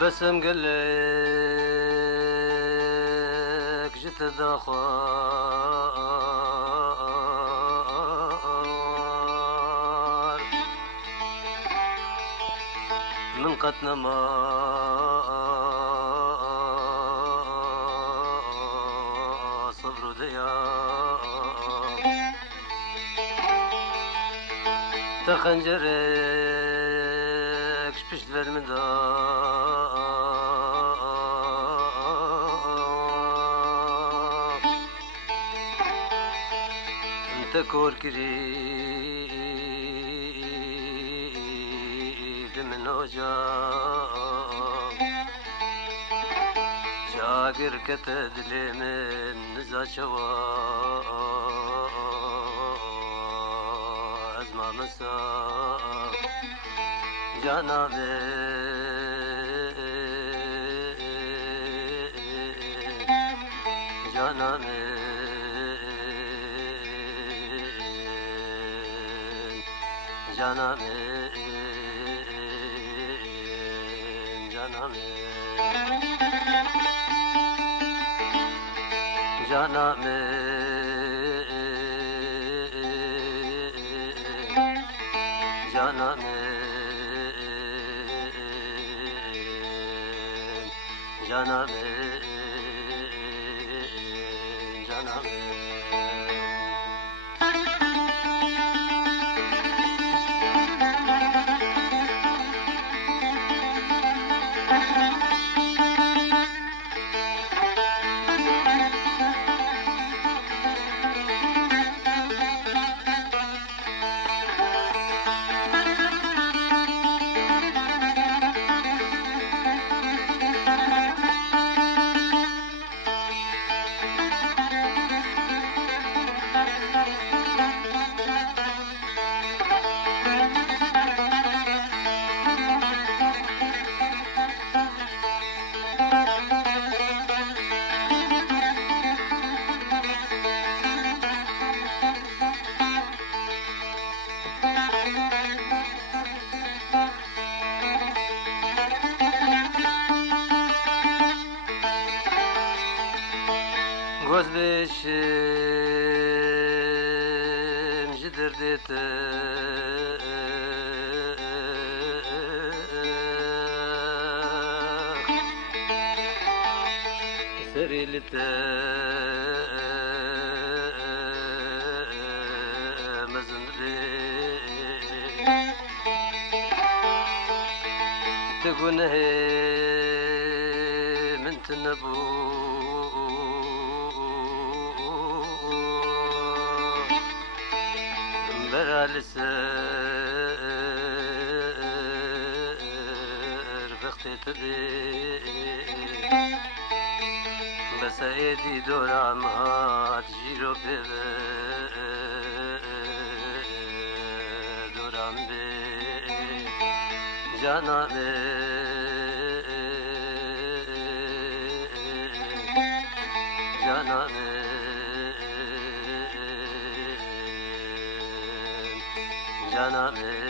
بسم قلك جيت دخار من قتنا ما صبر ديار تخنجرك شبشت بالمدار انت كور كريد من وجاك شاقر كتدلي من نزا شواك أزمة مساء جنابي جنابي جنابي جنابي جنابي جنابي جنابي جنابي göz beşim jidirdeti serilite mezindri تقونه من تنبو برالسر بختي تدي بس ايدي دورا ما تجيرو بيبه دورام بي جانا بي جانا بي جانا بي